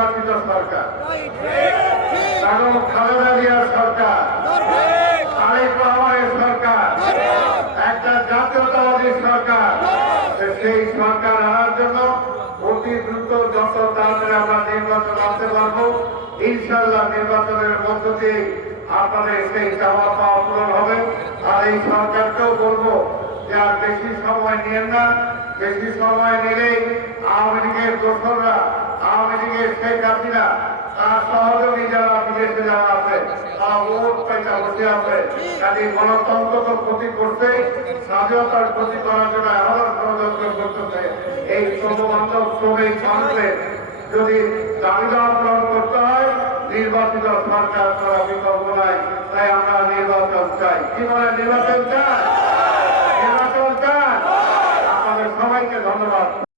নির্বাচিত সরকার, কারণ খালেদা জিয়ার সরকার, তারেক রহমানের সরকার, একটা জাতীয়তাবাদী সরকার। সেই সরকার আনার জন্য অতি দ্রুত যত তাড়াতাড়ি আমরা নির্বাচন আনতে পারবো, ইনশাল্লাহ নির্বাচনের মধ্য দিয়ে আপনাদের সেই চাওয়া পাওয়া পূরণ হবে। আর এই সরকারকেও বলবো যে আর বেশি সময় নিয়েন না, বেশি সময় নিলেই আওয়ামী লীগের দোসররা, আওয়ামী লীগের শেখ হাসিনা, তার সহযোগী যারা বিদেশে যারা আছে তারা ভোট পয়সা বসে আছে। কাজে গণতন্ত্র তো ক্ষতি করতে, স্বাধীনতার ক্ষতি করার জন্য আরো ষড়যন্ত্র করতেছে। এই শ্রমবান্ধব শ্রমিক মানুষের যদি দাবিদার পূরণ করতে হয়, নির্বাচিত সরকার করা বিকল্প নাই। তাই আমরা নির্বাচন চাই। কি বলে নির্বাচন চাই? নির্বাচন চাই। আপনাদের সবাইকে ধন্যবাদ।